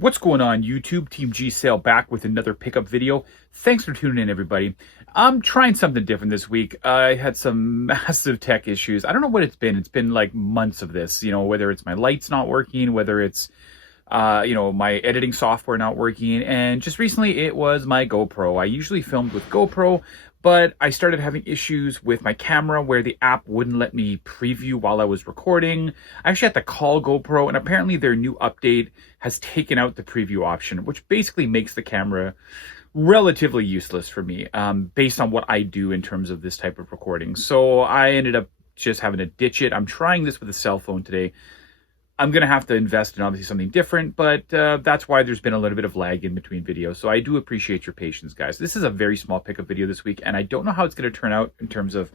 What's going on YouTube? Team G Sale back with another pickup video. Thanks for tuning in, everybody. I'm trying something different this week. I had some massive tech issues. I don't know what it's been. It's been like months of this, whether it's my lights not working, whether it's, my editing software not working. And just recently it was my GoPro. I usually filmed with GoPro, but I started having issues with my camera where the app wouldn't let me preview while I was recording. I actually had to call GoPro, and apparently their new update has taken out the preview option, which basically makes the camera relatively useless for me based on what I do in terms of this type of recording. So I ended up just having to ditch it. I'm trying this with a cell phone today. I'm going to have to invest in obviously something different, but that's why there's been a little bit of lag in between videos. So I do appreciate your patience, guys. This is a very small pickup video this week, and I don't know how it's going to turn out in terms of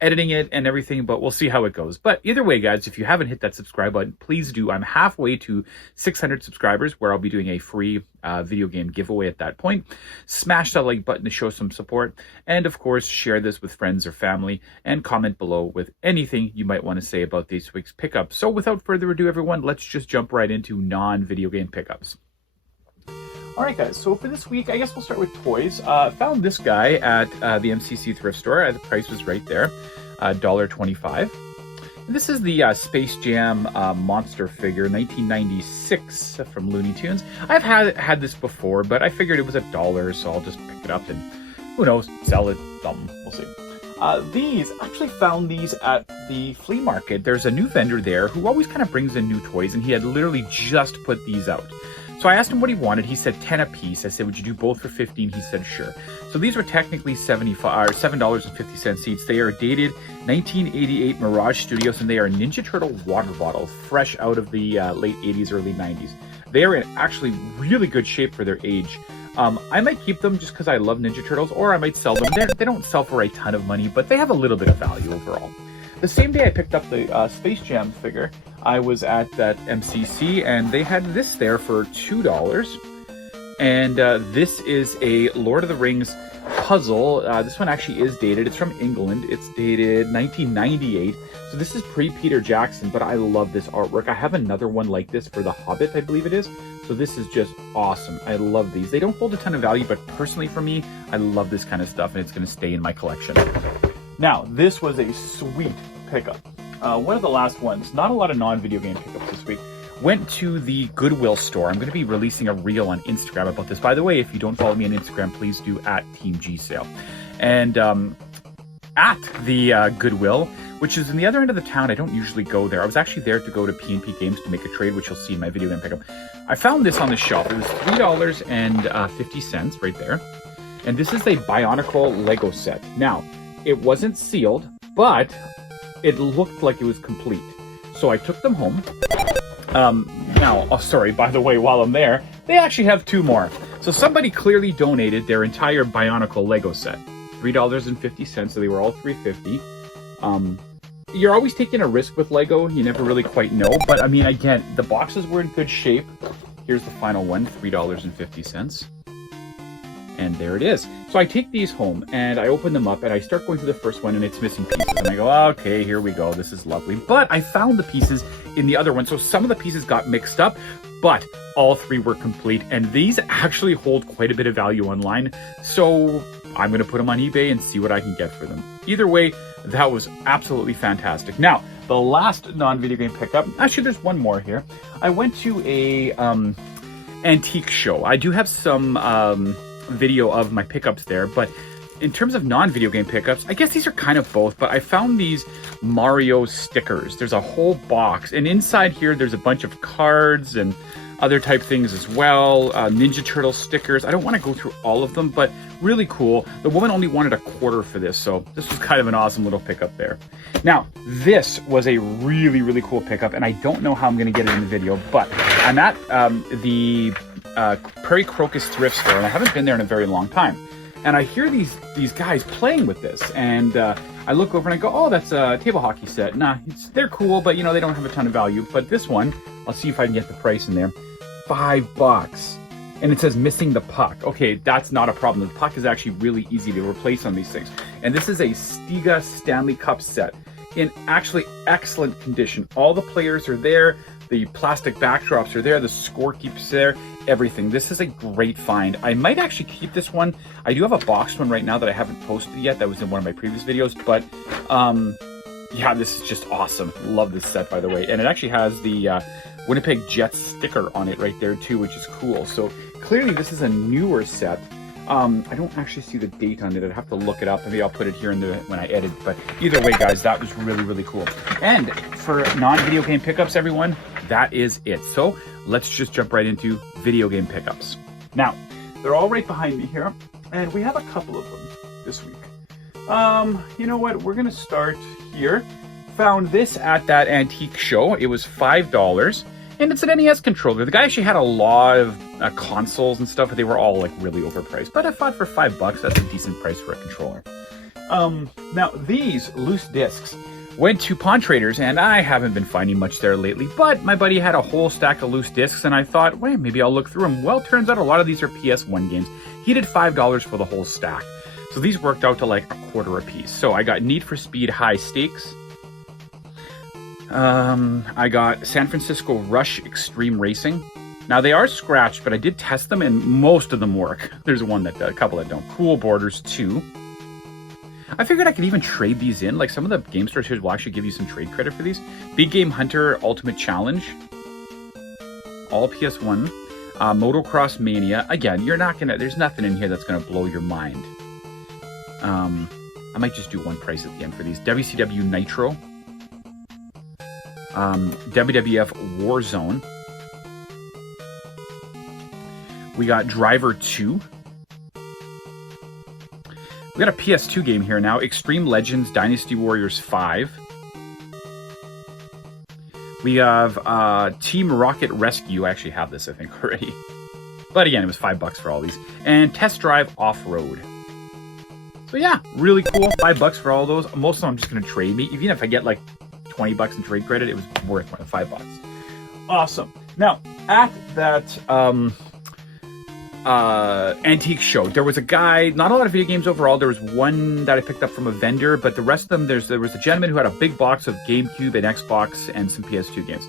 editing it and everything, but we'll see how it goes. But either way, guys, if you haven't hit that subscribe button, please do. I'm halfway to 600 subscribers, where I'll be doing a free video game giveaway at that point. Smash that like button to show some support, and of course, share this with friends or family, and comment below with anything you might want to say about this week's pickup. So without further ado, everyone, let's just jump right into non-video game pickups. All right, guys, so for this week, I guess we'll start with toys. Found this guy at the MCC thrift store. The price was right there, $1.25. This is the Space Jam monster figure, 1996 from Looney Tunes. I've had this before, but I figured it was $1, so I'll just pick it up and, who knows, sell it, something, we'll see. Actually found these at the flea market. There's a new vendor there who always kind of brings in new toys, and he had literally just put these out. So I asked him what he wanted. He said 10 a piece. I said, would you do both for 15? He said, sure. So these were technically $7.50 each. They are dated 1988 Mirage Studios, and they are Ninja Turtle water bottles, fresh out of the late 80s, early 90s. They are in actually really good shape for their age. I might keep them just because I love Ninja Turtles, or I might sell them. They don't sell for a ton of money, but they have a little bit of value overall. The same day I picked up the Space Jam figure, I was at that MCC, and they had this there for $2. And this is a Lord of the Rings puzzle. This one actually is dated. It's from England. It's dated 1998. So this is pre-Peter Jackson, but I love this artwork. I have another one like this for The Hobbit, I believe it is. So this is just awesome. I love these. They don't hold a ton of value, but personally for me, I love this kind of stuff, and it's going to stay in my collection. Now, this was a sweet pickup. One of the last ones. Not a lot of non-video game pickups this week. Went to the Goodwill store. I'm going to be releasing a reel on Instagram about this. By the way, if you don't follow me on Instagram, please do at Team G Sale. And at the Goodwill, which is in the other end of the town, I don't usually go there. I was actually there to go to P&P Games to make a trade, which you'll see in my video game pickup. I found this on the shelf. It was $3.50 right there. And this is a Bionicle Lego set. Now, it wasn't sealed, but it looked like it was complete. So I took them home. By the way, while I'm there, they actually have two more. So somebody clearly donated their entire Bionicle Lego set. $3.50, so they were all $3.50. You're always taking a risk with Lego. You never really quite know. But I mean, again, the boxes were in good shape. Here's the final one, $3.50. And there it is. So I take these home and I open them up and I start going through the first one, and it's missing pieces. And I go, okay, here we go. This is lovely. But I found the pieces in the other one. So some of the pieces got mixed up, but all three were complete. And these actually hold quite a bit of value online. So I'm going to put them on eBay and see what I can get for them. Either way, that was absolutely fantastic. Now, the last non-video game pickup, actually there's one more here. I went to a antique show. I do have some video of my pickups there, but in terms of non-video game pickups, I guess these are kind of both, but I found these Mario stickers. There's a whole box, and inside here there's a bunch of cards and other type things as well. Ninja Turtle stickers. I don't want to go through all of them, but really cool. The woman only wanted $25 for this, so this was kind of an awesome little pickup there. Now, this was a really, really cool pickup, and I don't know how I'm going to get it in the video, but I'm at the Prairie Crocus thrift store, and I haven't been there in a very long time. And I hear these guys playing with this, and I look over and I go, oh, that's a table hockey set. Nah, they're cool, but they don't have a ton of value. But this one, I'll see if I can get the price in there. $5. And it says missing the puck. Okay, that's not a problem. The puck is actually really easy to replace on these things. And this is a Stiga Stanley Cup set in actually excellent condition. All the players are there. The plastic backdrops are there. The score keeps there. Everything. This is a great find. I might actually keep this one. I do have a boxed one right now that I haven't posted yet. That was in one of my previous videos. But yeah, this is just awesome. Love this set, by the way. And it actually has the Winnipeg Jets sticker on it right there too, which is cool. So clearly this is a newer set. I don't actually see the date on it. I'd have to look it up. Maybe I'll put it here when I edit. But either way, guys, that was really, really cool. And for non-video game pickups, everyone, that is it. So let's just jump right into video game pickups. Now, they're all right behind me here, and we have a couple of them this week. You know what? We're going to start here. Found this at that antique show. It was $5. And it's an NES controller. The guy actually had a lot of consoles and stuff, but they were all like really overpriced. But I thought for $5, that's a decent price for a controller. Now these loose discs went to Pawn Traders, and I haven't been finding much there lately. But my buddy had a whole stack of loose discs, and I thought, well, maybe I'll look through them. Well, turns out a lot of these are PS1 games. He did $5 for the whole stack, so these worked out to like $1/4 a piece. So I got Need for Speed High Stakes. I got San Francisco Rush Extreme Racing. Now they are scratched, but I did test them and most of them work. There's a couple that don't. Cool Borders 2. I figured I could even trade these in. Like some of the game stores here will actually give you some trade credit for these. Big Game Hunter Ultimate Challenge. All PS1. Motocross Mania. Again, there's nothing in here that's gonna blow your mind. I might just do one price at the end for these. WCW Nitro. WWF Warzone. We got Driver 2. We got a PS2 game here now. Extreme Legends Dynasty Warriors 5. We have Team Rocket Rescue. I actually have this, I think, already. But again, it was $5 for all these. And Test Drive Off-Road. So yeah, really cool. $5 for all those. Most of them I'm just going to trade me. Even if I get like $20 in trade credit, it was worth $5. Awesome. Now, at that antique show, there was a guy, not a lot of video games overall. There was one that I picked up from a vendor, but the rest of them, there was a gentleman who had a big box of GameCube and Xbox and some PS2 games.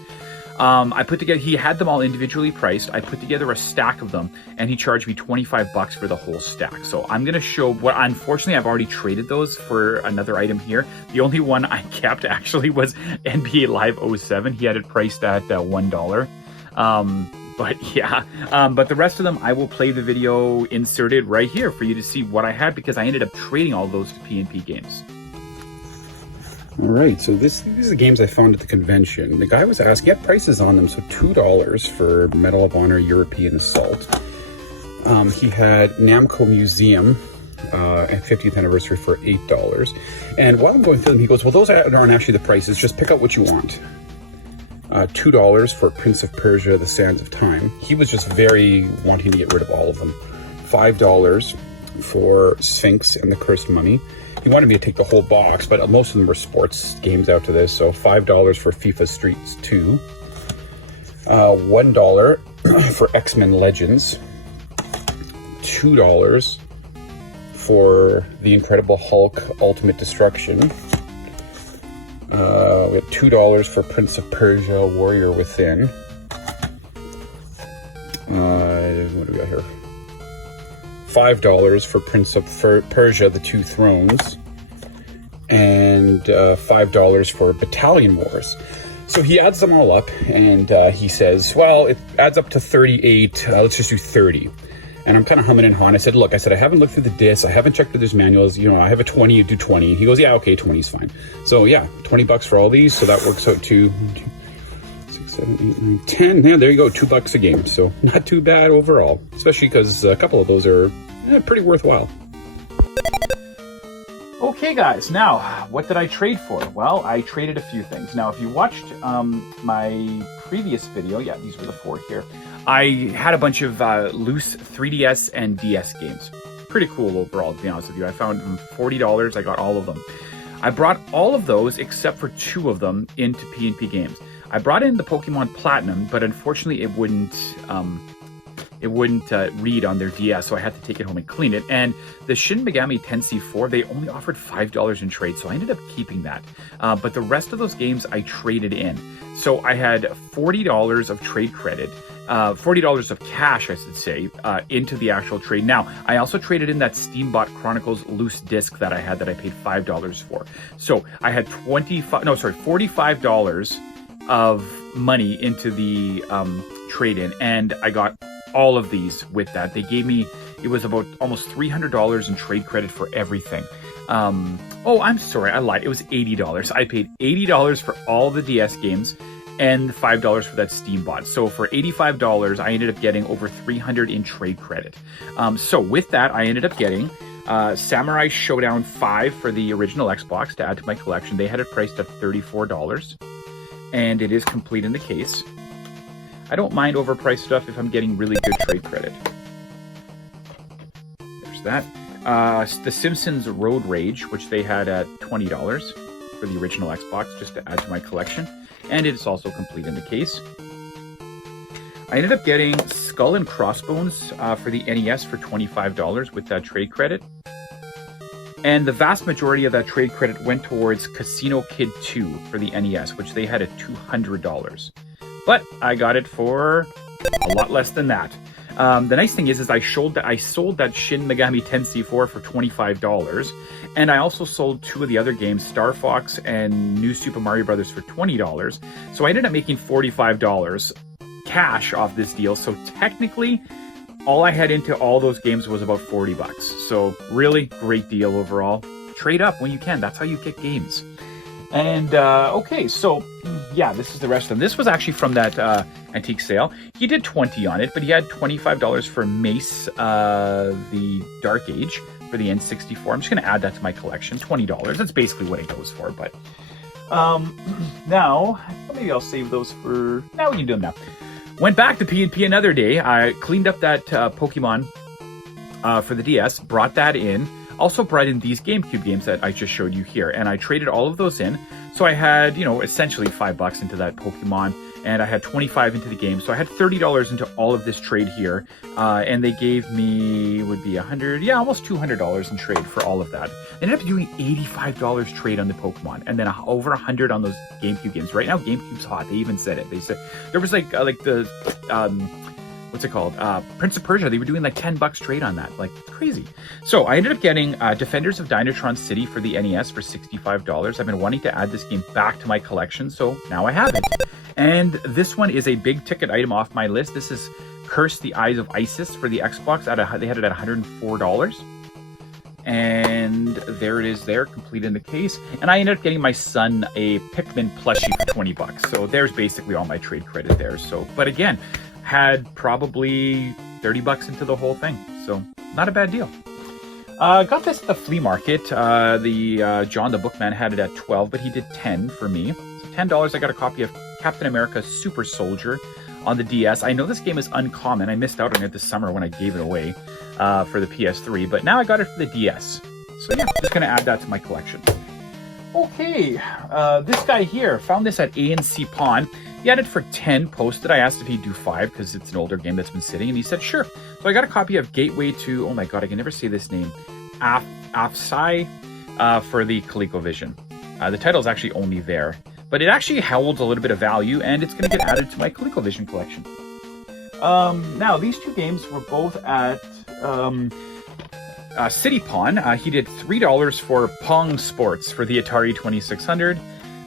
He had them all individually priced. I put together a stack of them, and he charged me $25 for the whole stack. So I'm going to show unfortunately, I've already traded those for another item here. The only one I kept actually was NBA Live 07. He had it priced at $1. But yeah, but the rest of them, I will play the video inserted right here for you to see what I had, because I ended up trading all those to PNP Games. All right, so these are the games I found at the convention. The guy was asking, he had prices on them, so $2 for Medal of Honor European Assault. He had Namco Museum at 50th anniversary for $8. And while I'm going through them, he goes, well, those aren't actually the prices, just pick out what you want. $2 for Prince of Persia, The Sands of Time. He was just very wanting to get rid of all of them. $5 for Sphinx and the Cursed Mummy. He wanted me to take the whole box, but most of them were sports games out to this, so $5 for FIFA Streets 2. $1 for X-Men Legends. $2 for The Incredible Hulk Ultimate Destruction. We have $2 for Prince of Persia Warrior Within. What do we got here? $5 for Prince of Persia, The Two Thrones, and $5 for Battalion Wars. So he adds them all up, and he says, well, it adds up to 38, let's just do 30. And I'm kind of humming and hawing. I said, I haven't looked through the discs, I haven't checked if there's manuals, I have a 20, you do 20. He goes, yeah, okay, 20 is fine. So yeah, $20 for all these, so that works out to 7, 8, 9, 10. Yeah, there you go, $2 a game. So not too bad overall, especially because a couple of those are pretty worthwhile. Okay, guys, now what did I trade for? Well, I traded a few things. Now, if you watched my previous video, yeah, these were the 4 here. I had a bunch of loose 3DS and DS games. Pretty cool overall, to be honest with you. I found them $40. I got all of them. I brought all of those except for 2 of them into PNP Games. I brought in the Pokemon Platinum, but unfortunately it wouldn't read on their DS, so I had to take it home and clean it. And the Shin Megami Tensei 4, they only offered $5 in trade, so I ended up keeping that. But the rest of those games I traded in. So I had $40 of trade credit, $40 of cash, I should say, into the actual trade. Now, I also traded in that Steambot Chronicles loose disc that I had that I paid $5 for. So I had $45 of money into the trade-in, and I got all of these with that. They gave me, it was about almost $300 in trade credit for everything. Oh, I'm sorry, I lied. It was $80. I paid $80 for all the DS games and $5 for that Steambot. So for $85, I ended up getting over $300 in trade credit. So with that, I ended up getting Samurai Showdown 5 for the original Xbox to add to my collection. They had it priced at $34, and it is complete in the case. I don't mind overpriced stuff if I'm getting really good trade credit. There's that. The Simpsons Road Rage, which they had at $20 for the original Xbox, just to add to my collection. And it is also complete in the case. I ended up getting Skull and Crossbones for the NES for $25 with that trade credit. And the vast majority of that trade credit went towards Casino Kid 2 for the NES, which they had at $200. But I got it for a lot less than that. The nice thing is I sold that Shin Megami Tensei 4 for $25, and I also sold two of the other games, Star Fox and New Super Mario Brothers, for $20. So I ended up making $45 cash off this deal. So technically, all I had into all those games was about $40. So really great deal overall. Trade up when you can. That's how you get games. And, okay, so, yeah, this is the rest of them. This was actually from that antique sale. He did 20 on it, but he had $25 for Mace, the Dark Age, for the N64. I'm just going to add that to my collection, $20. That's basically what it goes for, but... now, maybe I'll save those for... Now we can do them now. Went back to P&P another day. I cleaned up that Pokemon for the DS, brought that in. Also brought in these GameCube games that I just showed you here, and I traded all of those in. So I had, essentially $5 into that Pokemon, and I had $25 into the game. So I had $30 into all of this trade here, and they gave me, would be almost $200 in trade for all of that. I ended up doing $85 trade on the Pokemon, and then over $100 on those GameCube games. Right now, GameCube's hot. They even said it. They said there was like the what's it called? Prince of Persia. They were doing like $10 trade on that. Like, it's crazy. So I ended up getting Defenders of Dynatron City for the NES for $65. I've been wanting to add this game back to my collection, so now I have it. And this one is a big ticket item off my list. This is Curse the Eyes of Isis for the Xbox. They had it at $104. And there it is there, complete in the case. And I ended up getting my son a Pikmin plushie for $20. So there's basically all my trade credit there. So, but again, had probably $30 into the whole thing, so not a bad deal. Got this at the flea market. John the Bookman had it at $12, but he did $10 for me. So $10. I got a copy of Captain America Super Soldier on the DS. I know this game is uncommon. I missed out on it this summer when I gave it away for the PS3, but now I got it for the DS. So yeah, just gonna add that to my collection. Okay, this guy here, found this at A&C Pawn. He had it for 10 posted. I asked if he'd do 5 because it's an older game that's been sitting, and he said sure. So I got a copy of Gateway to, oh my god, I can never say this name, Afsai for the ColecoVision. The title is actually only there, but it actually holds a little bit of value, and it's going to get added to my ColecoVision collection. Now, these two games were both at City Pawn. He did $3 for Pong Sports for the Atari 2600.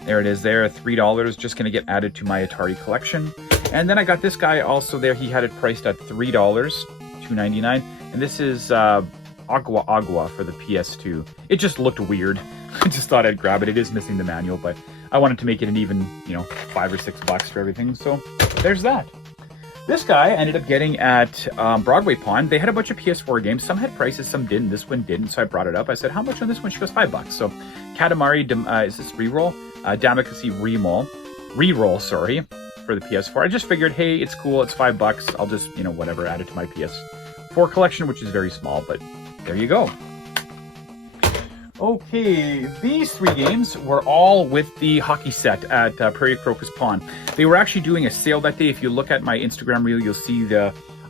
There it is there, $3, just going to get added to my Atari collection. And then I got this guy also there. He had it priced at $3, $2.99. And this is Agua Agua for the PS2. It just looked weird. I just thought I'd grab it. It is missing the manual, but I wanted to make it an even, $5 or $6 for everything. So there's that. This guy I ended up getting at Broadway Pawn. They had a bunch of PS4 games. Some had prices, some didn't. This one didn't, so I brought it up. I said, how much on this one? She goes, $5. So Katamari, is this reroll? Damocracy reroll, sorry, for the PS4. I just figured, hey, it's cool, it's $5. I'll just, whatever, add it to my PS4 collection, which is very small, but there you go. Okay, these three games were all with the hockey set at Prairie Crocus Pawn. They were actually doing a sale that day. If you look at my Instagram reel, you'll see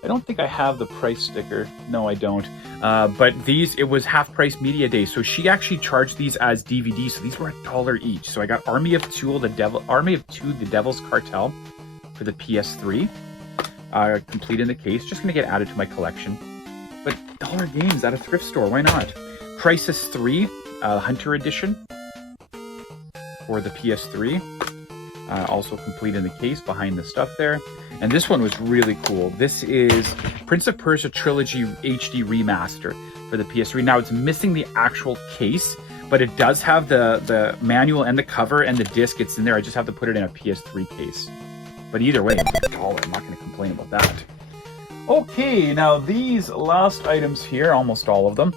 I don't think I have the price sticker. No, I don't. But these, it was half price media day. So she actually charged these as DVDs. So these were $1 each. So I got Army of Two, The Devil's Cartel for the PS3. Complete in the case. Just going to get added to my collection. But dollar games at a thrift store. Why not? Crisis 3, Hunter Edition for the PS3. Also complete in the case behind the stuff there. And this one was really cool. This is Prince of Persia Trilogy HD Remaster for the PS3. Now it's missing the actual case, but it does have the manual and the cover and the disc. It's in there. I just have to put it in a PS3 case. But either way, it's $1. I'm not going to complain about that. Okay, now these last items here, almost all of them,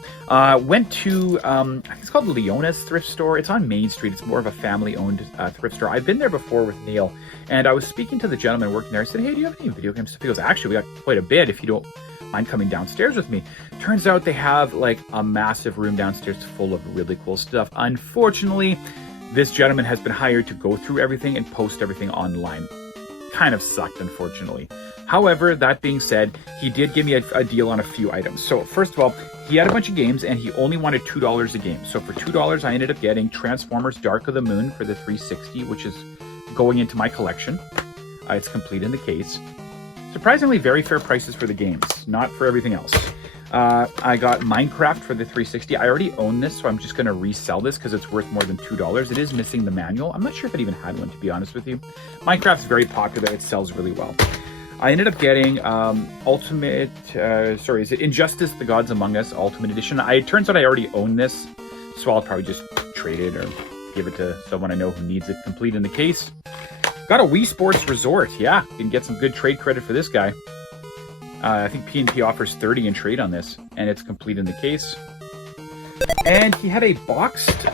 went to, I think it's called Leona's Thrift Store. It's on Main Street. It's more of a family-owned thrift store. I've been there before with Neil, and I was speaking to the gentleman working there. I said, hey, do you have any video game stuff? He goes, actually, we got quite a bit if you don't mind coming downstairs with me. Turns out they have, like, a massive room downstairs full of really cool stuff. Unfortunately, this gentleman has been hired to go through everything and post everything online. Kind of sucked, unfortunately. However, that being said, he did give me a deal on a few items. So first of all, he had a bunch of games and he only wanted $2 a game. So for $2, I ended up getting Transformers Dark of the Moon for the 360, which is going into my collection. It's complete in the case. Surprisingly, very fair prices for the games, not for everything else. I got Minecraft for the 360. I already own this, so I'm just going to resell this because it's worth more than $2. It is missing the manual. I'm not sure if it even had one, to be honest with you. Minecraft's very popular. It sells really well. I ended up getting Injustice, The Gods Among Us Ultimate Edition. It turns out I already own this, so I'll probably just trade it or give it to someone I know who needs it complete in the case. Got a Wii Sports Resort. Yeah, you can get some good trade credit for this guy. I think P&P offers 30 in trade on this, and it's complete in the case. And he had a boxed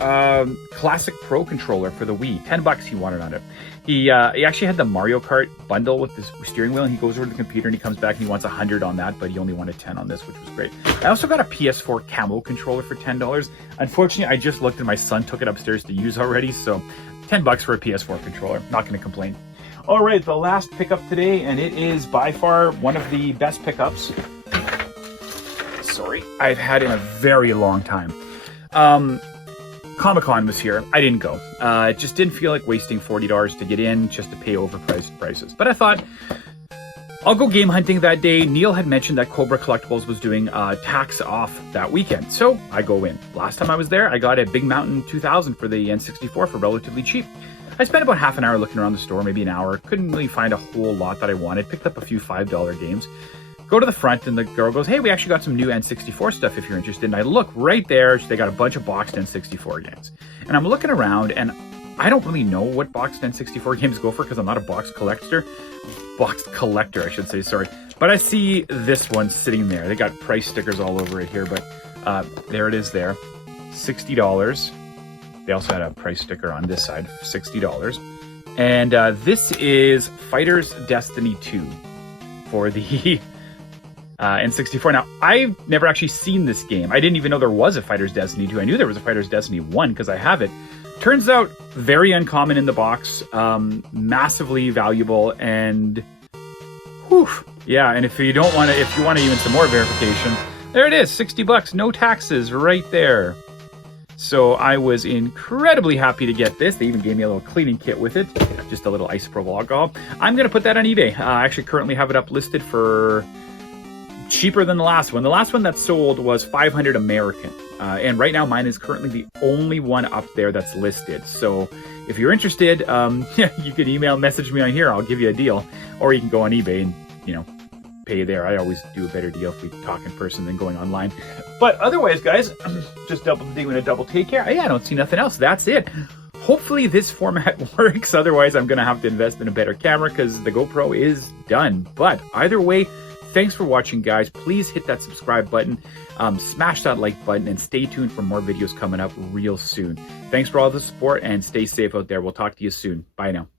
Classic Pro controller for the Wii. $10 he wanted on it. He actually had the Mario Kart bundle with this steering wheel, and he goes over to the computer and he comes back and he wants 100 on that, but he only wanted 10 on this, which was great. I also got a PS4 camo controller for $10. Unfortunately, I just looked and my son took it upstairs to use already, so $10 for a PS4 controller. Not going to complain. All right, the last pickup today, and it is by far one of the best pickups. Sorry, I've had in a very long time. Comic-Con was here. I didn't go. It just didn't feel like wasting $40 to get in just to pay overpriced prices. But I thought, I'll go game hunting that day. Neil had mentioned that Cobra Collectibles was doing tax off that weekend. So I go in. Last time I was there, I got a Big Mountain 2000 for the N64 for relatively cheap. I spent about half an hour looking around the store, maybe an hour. Couldn't really find a whole lot that I wanted. Picked up a few $5 games. Go to the front and the girl goes, hey, we actually got some new N64 stuff if you're interested. And I look right there. They got a bunch of boxed N64 games. And I'm looking around and I don't really know what boxed N64 games go for because I'm not a box collector. Boxed collector, I should say, sorry. But I see this one sitting there. They got price stickers all over it here, but there it is there. $60. They also had a price sticker on this side, $60. And this is Fighter's Destiny 2 for the N64. Now, I've never actually seen this game. I didn't even know there was a Fighter's Destiny 2. I knew there was a Fighter's Destiny 1 because I have it. Turns out, very uncommon in the box, massively valuable, and whew, yeah, and if you want even some more verification, there it is, $60, no taxes, right there. So I was incredibly happy to get this. They even gave me a little cleaning kit with it, just a little isopropyl alcohol. I'm going to put that on eBay. I actually currently have it up listed for cheaper than the last one. The last one that sold was $500 American. And right now mine is currently the only one up there that's listed. So if you're interested, you can message me on here. I'll give you a deal. Or you can go on eBay and, pay there. I always do a better deal if we talk in person than going online. But otherwise, guys, just doing a double take here. Yeah, I don't see nothing else. That's it. Hopefully this format works. Otherwise, I'm going to have to invest in a better camera because the GoPro is done. But either way, thanks for watching, guys. Please hit that subscribe button, smash that like button, and stay tuned for more videos coming up real soon. Thanks for all the support and stay safe out there. We'll talk to you soon. Bye now.